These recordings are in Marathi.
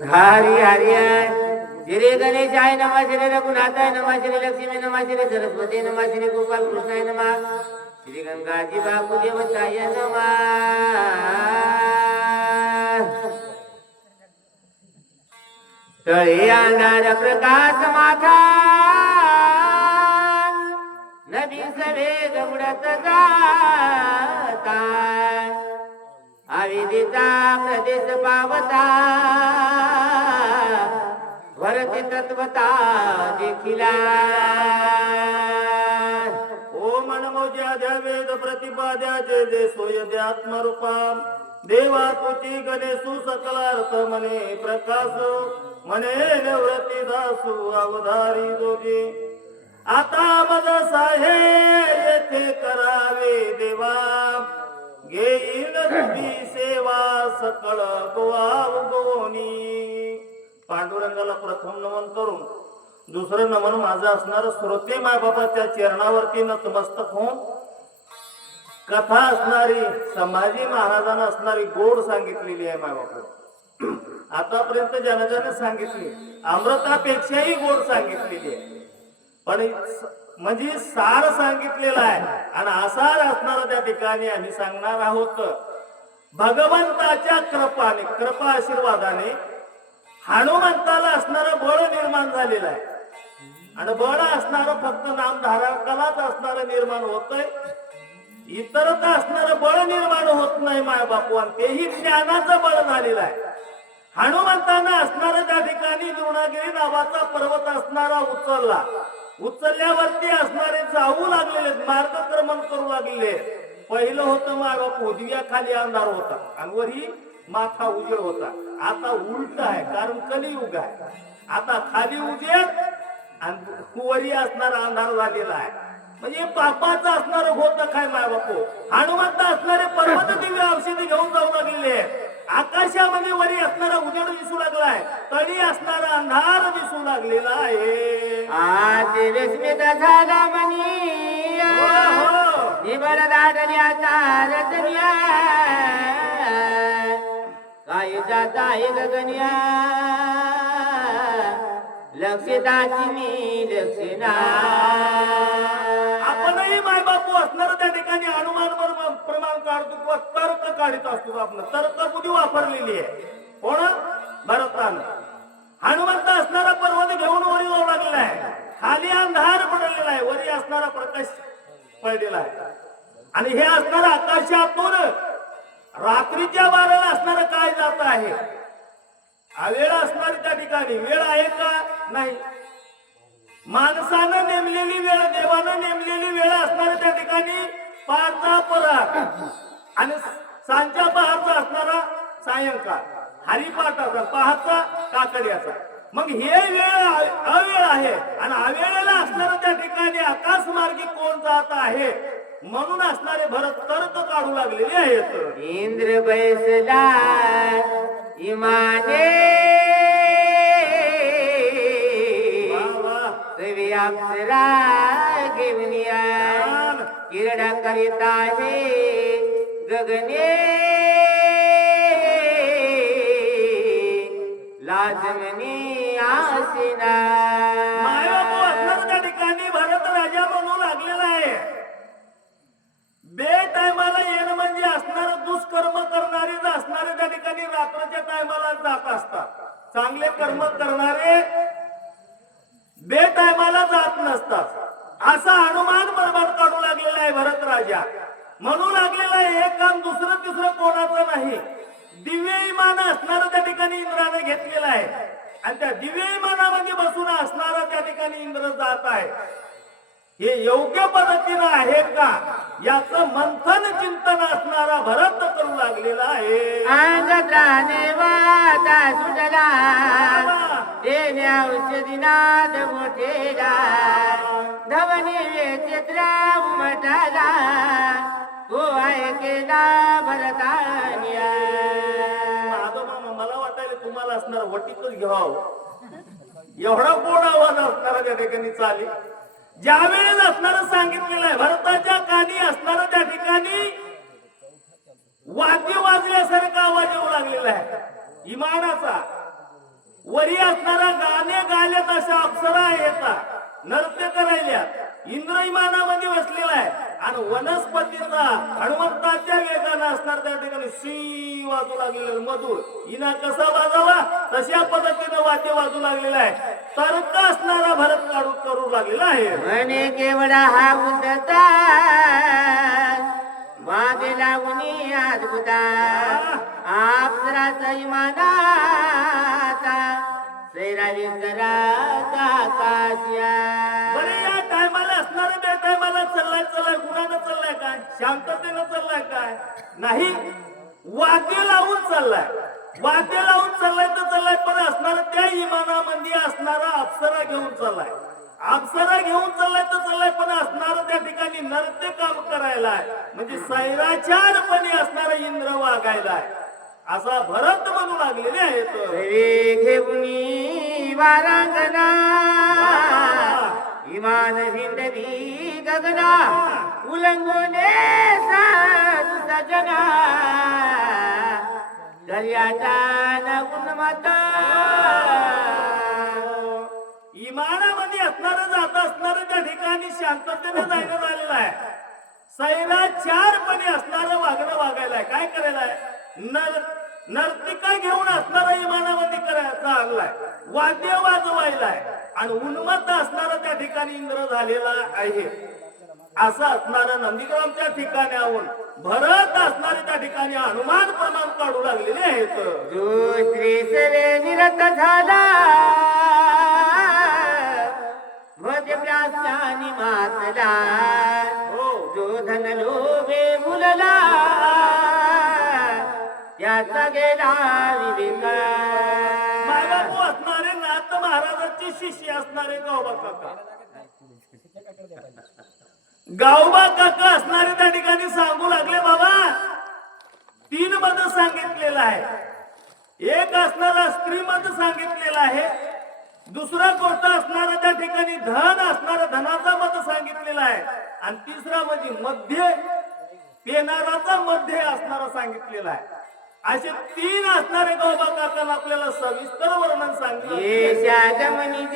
हरी हरी श्री गणेशाय नमः, श्री रघुनाथाय नमः, श्री लक्ष्मी नमः, श्री सरस्वती नमः, श्री गोपाल कृष्णाय नमः, श्री गंगाजी बापुदेवताय नमः. तळे अंधार प्रकाश माथा नदी सभे गवडत जाता, अविदिता प्रदेश पावता वरती तत्वता देखिला. ओम नमो ज्या वेद प्रतिपाद्याचे जे सोय आत्मरूपा देवा तुझी गणेशू सकलार्थ मने प्रकाश मने निवृत्ती दासू अवधारी जोगी. आता मज साहे येथे करावे देवा, घेईन तुझी सेवा सकळ गोवानी. पांडुरंगाला प्रथम नमन करून दुसरं नमन माझं असणार श्रोते मायबापाच्या चरणावरती नतमस्तक होऊन कथा असणारी संभाजी महाराजांना असणारी गोड सांगितलेली आहे मायबापाने. आतापर्यंत जनजाने सांगितली, अमृतापेक्षाही गोड सांगितलेली आहे, पण म्हणजे सार सांगितलेला आहे. आणि आसार असणारा त्या ठिकाणी आम्ही सांगणार आहोत. भगवंताच्या कृपाने कृपा आशीर्वादाने हनुमंताला असणारं बळ निर्माण झालेलं आहे. आणि बळ असणारं फक्त नामधारकालाच असणारं निर्माण होतंय, इतरच असणारं बळ निर्माण होत नाही माय बापू. आणि तेही ज्ञानाचं बळ झालेलं आहे. हनुमंतानं असणारं त्या ठिकाणी द्रोणागिरी नावाचा पर्वत असणारा उचलला. उचलल्यावरती असणारे जाऊ लागलेले, मार्गक्रमण करू लागलेले. पहिलं होतं माय बापू उजव्या खाली अंधार होता आणि वरही माथा उजेड होता. आता उलट आहे, कारण कलियुग आहे. आता खाली उजेड आणि वरी असणारा अंधार झालेला आहे. म्हणजे पापाचं असणारं होतं काय माय बापू. हनुमंत असणारे पर्वत दिव्य औषधी घेऊन जाऊ लागलेले. आकाशामध्ये वरी असणारा उजेड दिसू लागलाय, तळी असणारा अंधार दिसू लागलेला आहे. आज विस्मित झाला मनी निबळ दाटल्याचा रजनिया, काय जात आहे गगनिया लक्षिताची मी लक्षिणा. आपणही माय बापू असणार त्या ठिकाणी हनुमान बरोबर प्रमाण काढतो किंवा तर्क काढत असतो. आपण तर्क बुद्धी वापरलेली आहे. कोण? भरतानं. हनुमंत असणारा पर्वत घेऊन वरी जाऊ लागलेला आहे. खाली अंधार पडलेला आहे, वरी असणारा प्रकाश पडलेला आहे. आणि हे असणारा आकाशातून रात्रीच्या वाऱ्याला असणारं काय जात आहे. वेळ असणारी त्या ठिकाणी वेळ आहे का? नाही. माणसानं नेमलेली वेळ, देवानं नेमलेली वेळ असणारी त्या ठिकाणी पारचा परार आणि सांच्या पहारचा असणारा सायंकाळ, हरिपाठाचा पहाचा काकड्याचा. मग हे वेळ अवेळ आहे. आणि अवेळेला असणारं त्या ठिकाणी आकाश मार्गी कोण जात आहे म्हणून असणारे भरत तर्क काढू लागलेले आहेत. इंद्र बैसला इमाने सवी अप्सरा घेऊन या, किरडा करीत आहे गगने लाजमनी आसिना. मायबापू असणार त्या ठिकाणी भरत राजा म्हणू लागलेला आहे. बे टायमाला येणं म्हणजे असणार दुष्कर्म करणारे असणारे त्या ठिकाणी रात्रीच्या टायमाला जात असतात. चांगले कर्म करणारे बे टायमाला जात नसतात. असा अनुमान बरोबर काढू लागलेला आहे भरत राजा. म्हणू लागलेला आहे हे काम दुसरं तिसरं कोणाचं नाही, दिव्य इमान असणार त्या ठिकाणी इंद्राने घेतलेला आहे. आणि त्या दिव्य इमानामध्ये बसून असणारा त्या ठिकाणी इंद्र जात आहे. हे योग्य पद्धतीनं आहे का याचं मंथन चिंतन असणारा भरत करू लागलेला आहे. अंगत्राने वाता सुटला देण्या औषधीनाथ मोठेला, धवनी चित्रा उमटला तो ऐकेला भरतानिया. मला वाटायला तुम्हाला असणार वटीतच घ्यावं, एवढा गोड आवाज असणारा त्या ठिकाणी चालेल. ज्या वेळेस असणारं सांगितलेलं आहे भरताच्या कानी असणारं त्या ठिकाणी वाद्य वाजल्यासारखा आवाज येऊ लागलेला आहे इमानाचा. असणारा गाणे गायल्यात अशा अप्सरा येतात नृत्य करायला. इंद्र विमानामध्ये बसलेला आहे आणि वनस्पतीचा हनुमंताच्या वेगानं असणार त्या ठिकाणी शी वाजू लागलेलं मधुर हिना कसा वाजावा तशा पद्धतीनं वाद्य वाजू लागलेला आहे. तर्क असणारा भरत काढून करू लागलेला आहे. म्हणे केवढा हा उद्धता मागे लागुनी अद्भुता अप्सराचा इमानाचा सैरावी कराचा काशिया. बरे या टायमाला असणार त्या टायमाला चाललाय गुणानं चाललाय काय शांततेनं चाललाय काय नाही वाद्य लावून चाललाय तर चाललाय पण असणार त्या इमानामध्ये असणारा अप्सरा घेऊन चाललाय तर चाललाय पण असणार त्या ठिकाणी नृत्य काम करायला म्हणजे सैराचारपणे असणारा इंद्र वागायला असा भरत म्हणू लागलेले आहेत. घेऊनी वारांगना विमान हिंदवी गगना उलंगोने साधू सजना दर्याचा उन्मता. इमानामध्ये असणारं जात असणारं त्या ठिकाणी शांततेने जायला झालेलं आहे. सैराचारपणे असणारं वागणं वागायला आहे. काय करायला आहे नर्तिका घेऊन असणारा इमानामध्ये करायचा लागलाय वाद्य वाजवायला आहे आणि उन्मत्त असणारा त्या ठिकाणी इंद्र झालेला आहे. असं असणारं नंदीग्रामच्या ठिकाणाहून भरत असणारे त्या ठिकाणी हनुमान प्रमाण काढू लागलेले आहेत. जो श्री सेवे निरत झाला मध्य व्यासानी मातला जो धन लोभे मुलला त्याचा गेला विवेका. मायबापू असणारे नाथ महाराजांचे शिष्य असणारे गावबा काका असणारे त्या ठिकाणी सांगू लागले बाबा 3 मत सांगितलेलं आहे. एक असणारा स्त्री मत सांगितलेला आहे. दुसरा गोष्ट असणारा त्या ठिकाणी धन असणारा धनाचा मत सांगितलेला आहे आणि तिसरा म्हणजे मध्य पेनाराचा मध्य असणारा सांगितलेला आहे. असे 3 असणारे गावबा काकांना आपल्याला सविस्तर वर्णन सांगितलं. गमनी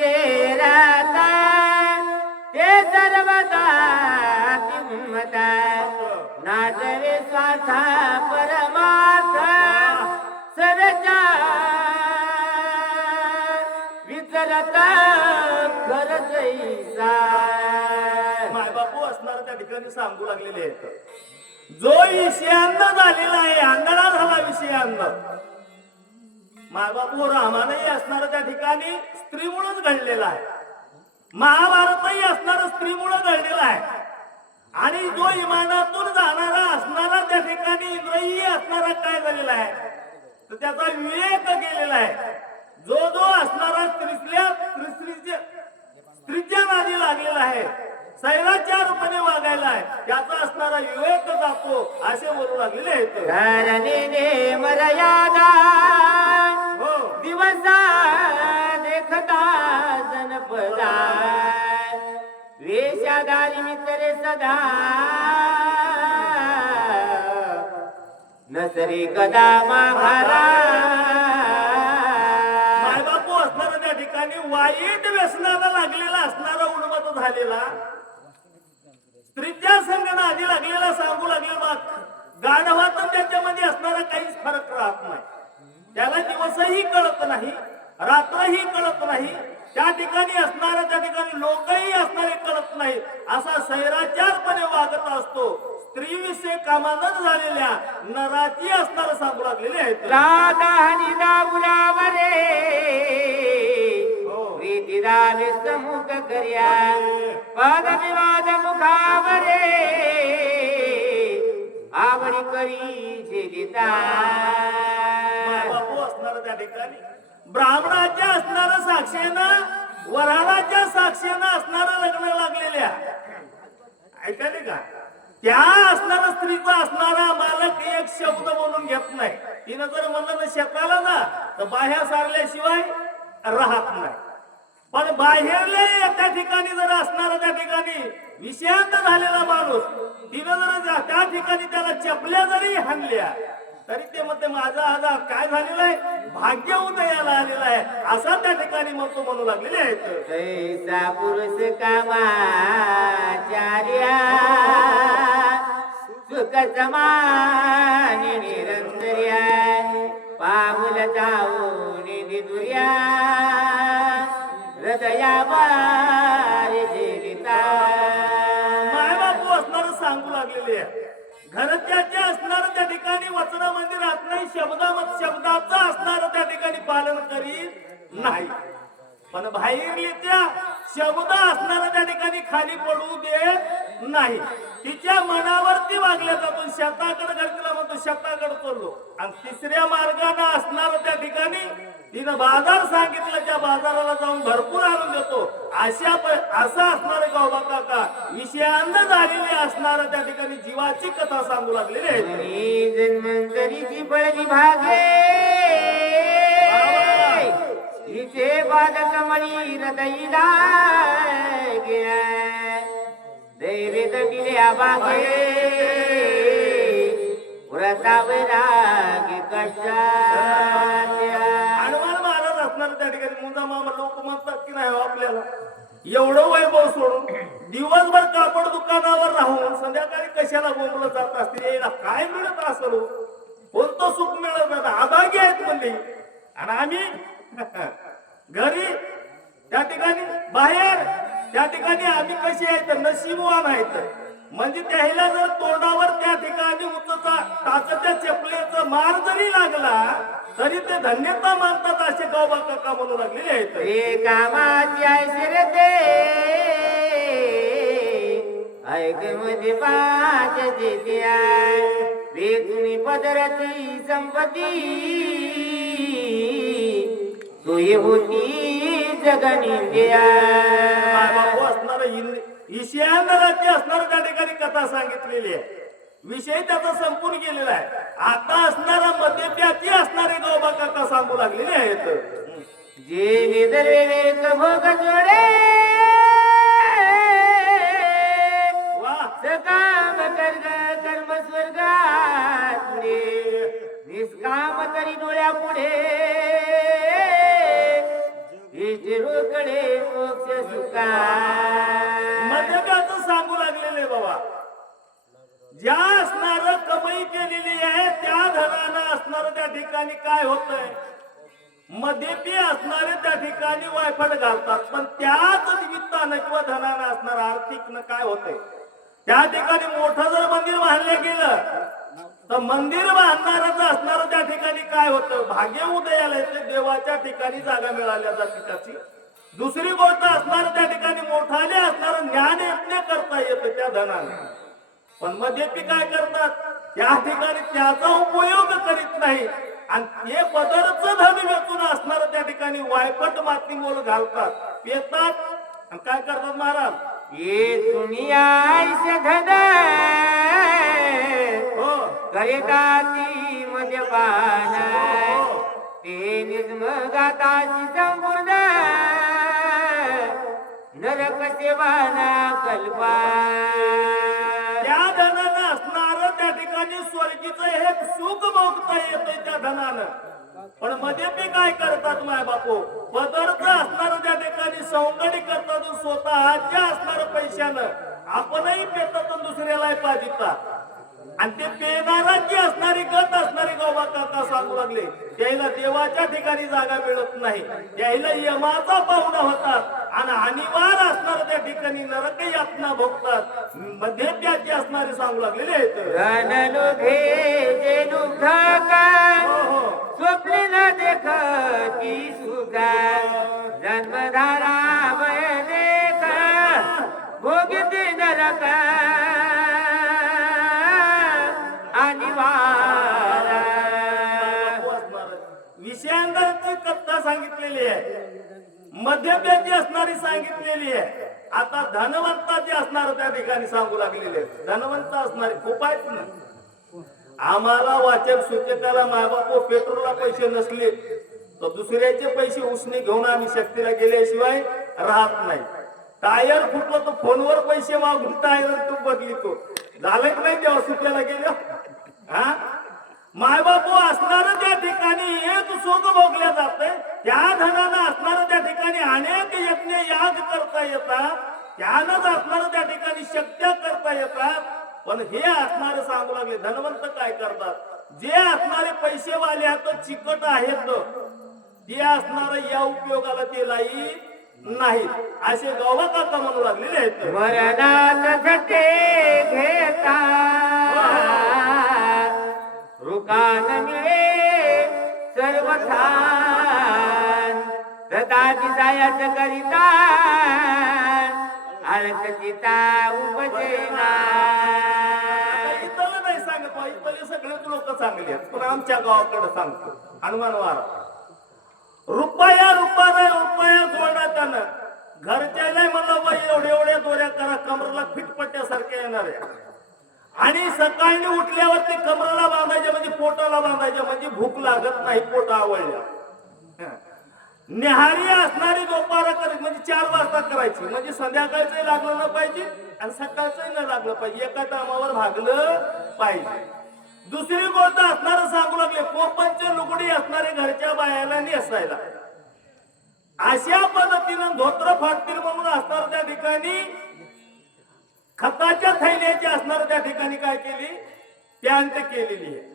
राता ते सर्वदा किंमता नाटवे स्वार्था परमार्थ सरजा विचरता गरजैसा. मायबापू असणार त्या ठिकाणी सांगू लागलेले आहेत. जो विषयांना झालेला आहे आंधळा झाला विषयांना. मायबापू रामानही असणार त्या ठिकाणी स्त्रीमुळेच घडलेला आहे. महाभारतही असणार स्त्रीमुळे घडलेला आहे आणि जो इमानातून जाणारा असणारा त्या ठिकाणी इंद्रही असणारा काय झालेला आहे तर त्याचा विवेक केलेला आहे. जो असणारा स्त्रीच्या नादी लागलेला आहे सैराच्या रूपाने वागायला आहे त्याचा असणारा विवेक जातो असे बोलू लागलेले आहेत. मर्यादा हो दिवसा देखता जनपदा वेशादारी मित्र सदा नसरी कदा माघारा. मायबापू असणारा त्या ठिकाणी वाईट व्यसनाला लागलेला असणारा उन्मत्त झालेला स्त्रीच्या संघाने आधी लागलेला सांगू लागले मग गाढवातून त्याच्यामध्ये असणारा काहीच फरक राहत नाही. त्याला दिवसही कळत नाही रात्रही कळत नाही. त्या ठिकाणी असणारा त्या ठिकाणी लोकही असणारे कळत नाही. असा सैराचारपणे वागत असतो. स्त्रीविषयी कामानच झालेल्या नराची असणारं सांगू लागलेले आहेत. राधा हनिदा गुलावरे प्रीतीदा विसमुख कर्या पद विवाद मुखावरे आवडी करी झेलिता. बापू असणार त्या ठिकाणी ब्राह्मणाच्या असणार साक्षीनं वराडाच्या साक्षीनं असणार लग्न लागलेल्या ऐकायले का त्या असणारा स्त्रीचा असणारा मालक एक शब्द बोलून घेत नाही. तिनं जर म्हणलं ना शेताला ना तर बाहेर सारल्याशिवाय राहत नाही. पण बाहेरले त्या ठिकाणी जर असणारा त्या ठिकाणी विषयांत झालेला माणूस तिनं जर त्या ठिकाणी त्याला चपल्या जरी हाणल्या तरी ते म्हणते माझा आजार काय झालेला आहे भाग्य उदयाला आलेला आहे असा त्या ठिकाणी म्हणतो म्हणू लागलेले आहेत. कैसा पुरुष कामाचार्या सुख समानी निरंतर्या पामुल जाऊन दुर्या हृदया बारी जीविता. मायबापू असणार सांगू लागलेले आहे. घरच्याचे असणार त्या ठिकाणी वचन मंदिरात नाही, शब्दाचं असणार त्या ठिकाणी पालन करीत नाही. पण बाहेरच्या शब्द असणार त्या ठिकाणी खाली पडू देत नाही. तिच्या मनावरती वागल्या जातो. शेताकडे घरतीला म्हणतो शेताकडे चाललो. आणि तिसऱ्या मार्गाने असणार त्या ठिकाणी तिनं बाजार सांगितलं, त्या बाजाराला जाऊन भरपूर आणून देतो. असं असणारे गावबा काका विषयांना झालेली असणार त्या ठिकाणी जीवाची कथा सांगू लागलेली आहे. जन्मंतरीची पळली भागे इथे बालकमळी हृदयीला गे दैवे दबिल्या बागे व्रतावरागी कशाच्या. हनुमान महाराज असणार त्या ठिकाणी मुंजा मामा लोक म्हणतात की नाही हो आपल्याला एवढं वैभव सोडून दिवसभर कापड दुकानावर राहून संध्याकाळी कशाला बोंबलं जात असतील, याला काय मिळत असेल हो? कोणतं सुख मिळत नाही, आभागी आहेत म्हणली. आणि आम्ही घरी त्या ठिकाणी बाहेर त्या ठिकाणी आम्ही कशी आहेत नशीबवान आहेत. म्हणजे त्याला जर तोंडावर त्या ठिकाणी उचचा टाचच्या चपलेचा मार जरी लागला तरी ते धन्यता मानतात असे गावबा काका म्हणू लागलेले आहेत. रे कामाची ऐश्वर्य ऐक मध्ये पाच देत्या वेगुणी पदराची संपत्ती सोयी होती जगनिंद्या. बाबू असणार ईशान्य असणार त्या ठिकाणी कथा सांगितलेली आहे. विषय त्याचा संपून गेलेला आहे. आता असणारा मध्यप्याची असणारे गावबा काका सांगू लागलेले आहेत. जे निदर्वेक भोग जोडे वा सकाम कर्म स्वर्गात निष्काम तरी डोळ्या पुढे रोकडे मोक्ष सुखा. मध्यप्याचं सांगू लागलेले बाबा. ज्या असणार कमाई केलेली आहे त्या धनानं असणार त्या ठिकाणी काय होतंय, मध्यपी असणारे त्या ठिकाणी वायफट घालतात. पण त्याच निमित्तानं किंवा धनानं असणार आर्थिक काय होतंय, त्या ठिकाणी मोठं जर मंदिर बांधलं गेलं तर मंदिर बांधणारच असणार त्या ठिकाणी काय होतं, भाग्य उदयाला येते, देवाच्या ठिकाणी जागा मिळाल्या जाते त्याची. दुसरी गोष्ट असणार त्या ठिकाणी मोठाले असणार ज्ञान यज्ञ करता येतं त्या धनाने. पण मध्यपी काय करतात, त्या ठिकाणी त्याचा उपयोग करीत नाही आणि ते पदरचं धन वेचून असणार त्या ठिकाणी वायपट माती मोल घालतात, पेतात आणि काय करतात महाराज, ये दुनिया ऐसे धन हो करिताती मद्यपान ते निजमगाताची संपूर्ण नरक सेवाना कल्पा. त्या धनानं असणार त्या ठिकाणी स्वर्गीचं हे सुख भोगता येतंय त्या धनानं. पण मध्यपी काय करतात माय बापू, पदार्थ असणार त्या ठिकाणी सौंदर्य करतात स्वतःच्या असणार पैशानं आपणही पेतात दुसऱ्याला पाजितात. आणि ते पेनाराची असणारी गत असणारी गावबा काका सांगू लागले त्याला देवाच्या ठिकाणी जागा मिळत नाही, त्याला यमाचा पाहुणा होतात आणि अनिवार्य असणार त्या ठिकाणी नरक यातना भोगतात. मध्ये त्याची असणारे सांगू लागलेले आहेत. स्वप्न देख की सुगा जन्मधारा वय देख भोगिते नरक अनिवार्य. विषयांची कथा सांगितलेली आहे, मध्यप्याची असणारी सांगितलेली आहे. आता धनवंताची असणार त्या ठिकाणी सांगू लागलेले आहेत. धनवंत असणारे खूप आहेत ना. आम्हाला वाचक सूचकाला मायबापू पेट्रोलला पैसे नसले तर दुसऱ्याचे पैसे उसने घेऊन आम्ही शक्तीला गेल्याशिवाय राहत नाही. टायर फुटलं तर फोनवर पैसे मागून टायर तू बदलितो. झालं की नाही तेव्हा सुट्याला गेल्या. हा मायबापू असणारं त्या ठिकाणी एक सुख भोगल्या जाते, त्या धनानं असणारं त्या ठिकाणी अनेक यज्ञ याग करता येतात, त्यानंच असणारं त्या ठिकाणी शक्य करता येतात. पण हे असणारे सांगू लागले धनवंत काय करतात, जे असणारे पैसेवाले आहेत चिकट आहेत ते असणार या उपयोगाला ते लाई नाही, असे गौवा काका म्हणू लागलेले आहेत. मरणात झटे घेता रुकान मिळे सर्व ठाण रथाची जायच करिता अलकचिता उपजेना. इथलं नाही सांगत, इथले सगळेच लोक चांगले आहेत, पण आमच्या गावाकडे सांगतो हनुमान वार रुपया जोडा त्यानं घरच्या नाही म्हणलं बाई एवढ्या दोऱ्या करा कमरेला फिटपट्ट्यासारख्या येणाऱ्या, आणि सकाळी उठल्यावरती कमरेला बांधायच्या म्हणजे पोटाला बांधायच्या म्हणजे भूक लागत नाही, पोट आवडल्या. निहारी असणारी दुपारा करायची म्हणजे 4 वाजता करायची म्हणजे संध्याकाळचंही लागलं न पाहिजे आणि सकाळचंही न लागलं पाहिजे, एका टायमावर भागलं पाहिजे. दुसरी गोष्ट असणार सांगू लागले पोपंचे लुगडी असणारे घरच्या बायाला नेसायला, अशा पद्धतीनं धोत्र फाटतील म्हणून असणार त्या ठिकाणी खताच्या थैल्याची असणार त्या ठिकाणी काय केली पॅन्ट केलेली आहे.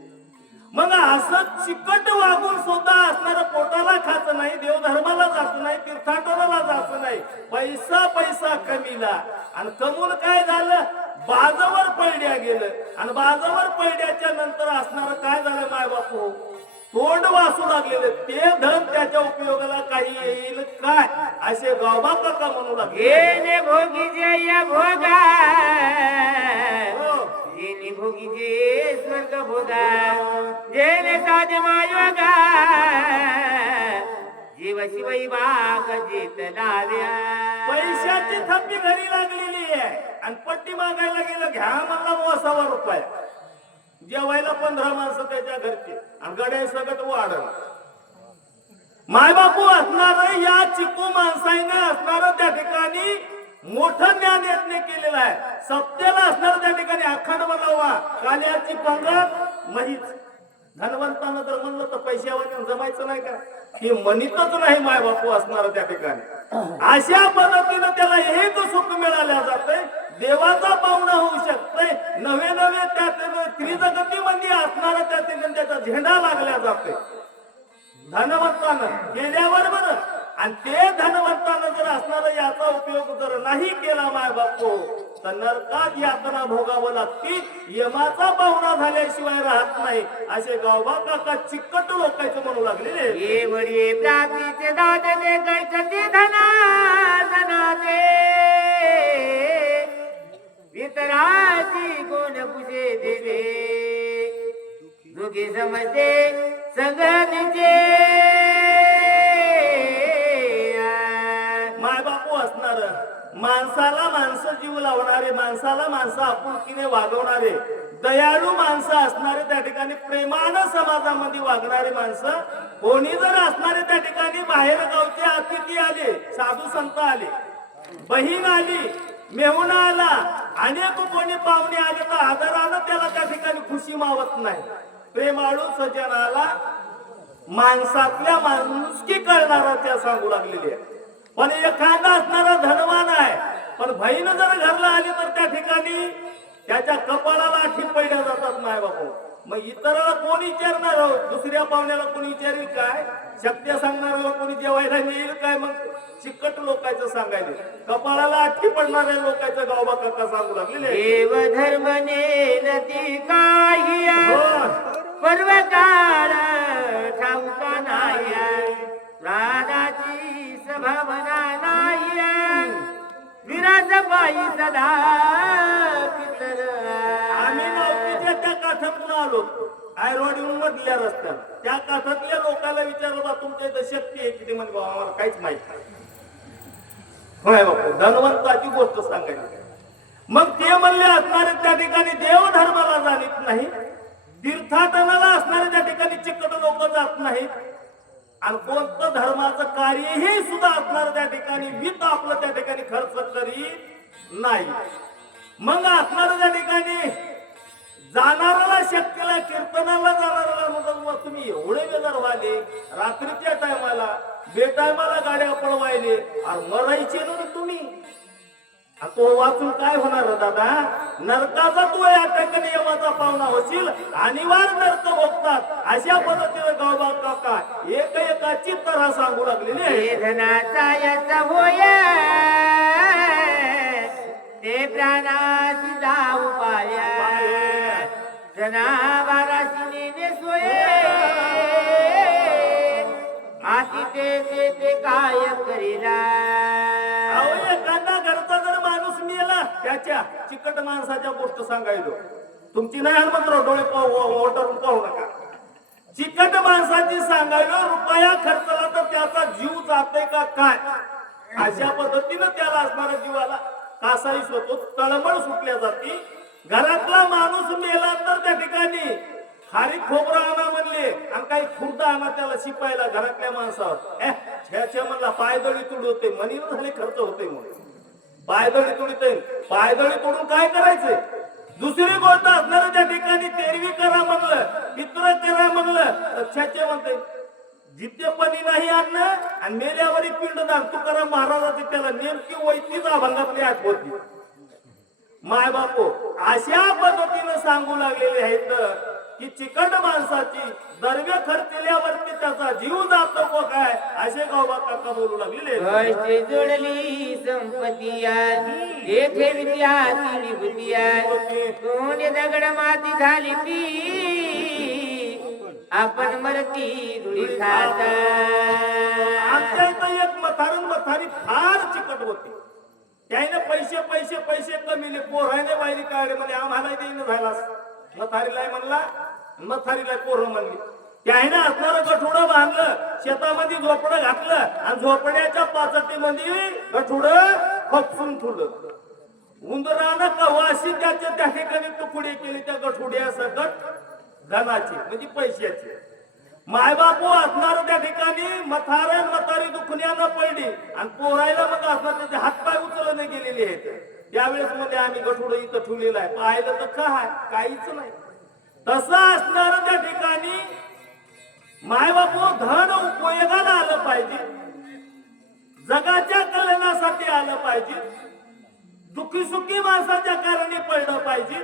मग असं चिकट वागून सुद्धा असणारा पोटाला खायचं नाही, देवधर्माला जायचं नाही, तीर्थाटनाला जायचं नाही, पैसा कमीला. आणि कमून काय झालं, बाजावर पडल्या गेलं आणि बाजावर पडल्याच्या नंतर असणार काय झालं माय बापू तोंड वाचू लागलेले, ते धन त्याच्या उपयोगाला काही येईल काय असे गावबा काका म्हणू लागले. भोगी जे भोगा जेने भोगी जे स्वर्ग भोगा जेने साधे मायोगा जीव शिवई बाग जेत लाव्या. पैशाची थप्पी घरी लागलेली आहे आणि पट्टी मागायला गेलं घ्या म्हणला 900 रुपये, जेवायला 15 माणसं त्याच्या घरची आणि गड्या सगळं वाढलं. मायबापू असणार या चिकू माणसाईने असणार त्या ठिकाणी मोठं ज्ञान यज्ञ केलेलं आहे. सत्याला असणार त्या ठिकाणी अखंड बनावा काल्याची पंगत महीच. धनवंतानं जर म्हणलं तर पैशावर जमायचं नाही का, हे म्हणतच नाही मायबापू असणार त्या ठिकाणी. अशा पद्धतीनं त्याला एक सुख मिळाल्या जाते, देवाचा पाहुणा होऊ शकते, नवे त्या त्रिजगतीमध्ये असणारा त्या ठिकाणी त्याचा झेंडा लागल्या जाते धनवंतानं केल्यावर बरं. आणि ते धनवंतानं जर असणार याचा उपयोग जर नाही केला माय बापू तर नरकात यातना भोगावं लागती, यमाचा पाहुणा झाल्याशिवाय राहत नाही असे गावबा काका चिकट लोकांचं म्हणू लागलेले. ये वडिये प्राप्तीचे दादले कैचती धना धनाते वितराची कोण पूजे देवे दुखी समजते संगतीचे. माय बापू असणार माणसाला माणसं जीव लावणारे, माणसाला माणसं आपुलकीने वागवणारे, दयाळू माणसं असणारे त्या ठिकाणी प्रेमानं समाजामध्ये वागणारे माणसं. कोणी जर असणारे त्या ठिकाणी बाहेर गावचे अतिथी आले, साधू संत आले, बहीण आली, मेहुणा आला, अनेक कोणी पाहुणे आले तर आदरानं त्याला त्या ठिकाणी खुशी मावत नाही. प्रेमाळू सज्जनाला माणसातल्या माणुसकी कळणारा त्या सांगू लागलेली आहे. पण एखादा असणारा धनवान आहे पण बहीण जर घरला आली तर त्या ठिकाणी त्याच्या कपाळाला आठी पडल्या जातात माय बापू. मग इतराला कोण विचारणार, दुसऱ्या पाहुण्याला कोणी विचारेल काय, शक्य सांगणाऱ्याला कोणी जेवायला येईल काय. मग चिकट लोकांचं सांगायले, कपाळाला आठी पडणाऱ्या लोकांचं गावबा काका सांगू लागलेले. देव धर्म नेलती काही पर्वकाळ ठाऊका नाही, प्राणाची सभावना नाही, विराज बाई सदा पितर. आम्ही नौकीच्या त्या काठातून आलो, आयरोडीहून मधल्या रस्त्याला, त्या काठातल्या लोकांना विचारलं बा तुमच्या इथं शक्ती आहे किती, म्हणजे आम्हाला काहीच माहित नाही. होय बापू, धनवंताची गोष्ट सांगायची. मग ते म्हणले असणारे त्या ठिकाणी देव धर्माला जाणीत नाही, तीर्थाटनाला असणारे त्या ठिकाणी चिकट लोक जात नाहीत, आणि कोणतं धर्माचं कार्यही सुद्धा असणार त्या ठिकाणी वित आपलं त्या ठिकाणी खर्च करीत नाही. मग असणार त्या ठिकाणी जाणाऱ्याला शक्यला कीर्तनाला जाणाऱ्याला म्हणतात "वा, तुम्ही एवढे वेदर व्हाले रात्रीच्या टायमाला बेटायमाला गाड्या पळवायले अरे मरायचे ना रे तुम्ही आ तो वाचून काय होणार रे दादा नरकाचा तू या ठिकाणी यमाचा पाहुणा होशील अनिवार्य नरक भोगतात अशा पद्धतीने गावबा काका एकाची तऱ्हा सांगू लागलेली आहे हे धनाचा याचा होय ते प्राणाशी जाऊ पाया जनावराशी नेणे सोय आती ते काय करीला अहो, एखादा घरचा जर माणूस मेला त्याच्या चिकट माणसाच्या गोष्ट सांगायलो तुमची नाही हनुमंतराव डोळे ओटारून पाहू नका चिकट माणसाची सांगायलो रुपया खर्चला तर त्याचा जीव जाते का काय अशा पद्धतीनं त्याला असणाऱ्या जीवाला कासावीस होतो तळमळ सुटल्या जाते घरातला माणूस मेला तर त्या ठिकाणी खारी खोबरं आणा म्हणले आणि काही खुर्द आणा त्याला शिपायला घरातल्या माणसावर छ्या म्हणला पायदळी तुड होते मनी झाले खर्च होते म्हणून पायदळी तुडते पायदळी तोडून काय करायचंय दुसरी गोष्ट असणार त्या ठिकाणी तेरवी करा म्हणलं पित्र करा म्हणलं तर छ्याचे म्हणते जितेपणी नाही आणणं आणि मेल्यावरी पिंडदान तुकाराम महाराजाची त्याला नेमकी वैतीच अभंगातली आठवती माय बापू अशा पद्धतीनं सांगू लागलेले आहेत की चिकट माणसाची दरवे खर्चल्यावरती त्याचा जीव जातो को काय असे गावबा काका बोलू लागलेले आहेत. कष्ट जोडली संपत्ती येथे विद्यार्थी निभूती कोण दगड माती झाली ती आपण मरती धुळी खात आमच्या इथं एक मथारी फार चिकट होती त्याने पैसे पैसे पैसे कमीले पोराने बाहेर काढले म्हणजे आम्हाला देईन झाला मथारीला म्हणला मथारीला पोरं म्हणली त्याने असणारं गठुडं बांधलं शेतामध्ये झोपडं घातलं आणि झोपड्याच्या पाचटीमध्ये गठुडं खपसून ठुलं उंदरानं कवाशी त्याच्या त्या ठिकाणी तुकडे केले त्या गठुड्या सकट धनाची म्हणजे पैशाची मायबापू असणार त्या ठिकाणी मथारी दुखण्यानं पडली आणि पोरायला मग असणार त्याचे हातपाय उचलले गेलेले आहेत त्यावेळेस मध्ये आम्ही गठुडं इथं ठेवलेलं आहे पाहिलं तर काय काहीच नाही तसं असणार त्या ठिकाणी मायबापू धन उपयोगाला आलं पाहिजे जगाच्या कल्याणासाठी आलं पाहिजे दुखी सुखी माणसाच्या कारणी पडलं पाहिजे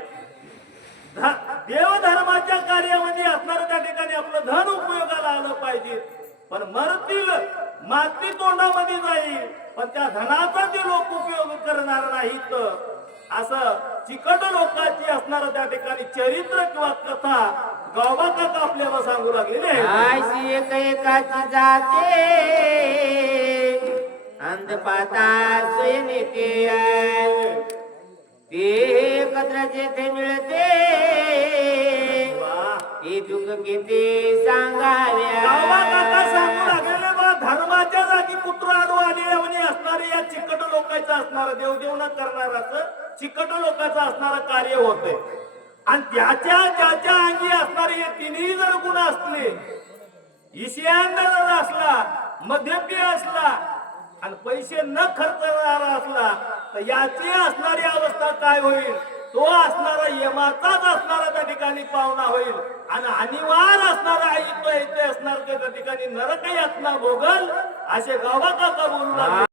देवधर्माच्या कार्यामध्ये असणार त्या ठिकाणी आपलं धन उपयोगाला आलं पाहिजे पण मरतील माती तोंडामध्ये जाईल पण त्या धनाचा ते लोक उपयोग करणार नाहीत असं चिकट लोकांची असणार त्या ठिकाणी चरित्र किंवा कथा गावबा काका आपल्याला सांगू लागलेले अशी एकाची जाते अंधपाता नेते ते एकत्र जेथे मिळते हे दुःख किती सांगाव्या गावबा काका सांगू लागलेले बा धर्माच्या जागी कुत्र आडू आले असणारे या चिकट लोकांचं असणार देवदेव न करणाराचं चिकट लोकांचं असणारं कार्य होतंय आणि ज्याच्या अंगी असणारे हे तिन्ही जर गुण असले ईशान्य जर असला मध्यपी असला आणि पैसे न खर्चणारा असला तर याची असणारी अवस्था काय होईल तो असणारा यमाचाच असणारा त्या ठिकाणी पाहुणा होईल आणि अनिवार्य असणारा ऐकतो येते असणार त्या ठिकाणी नरक यातना भोगल असे गावा काका बोलू लागले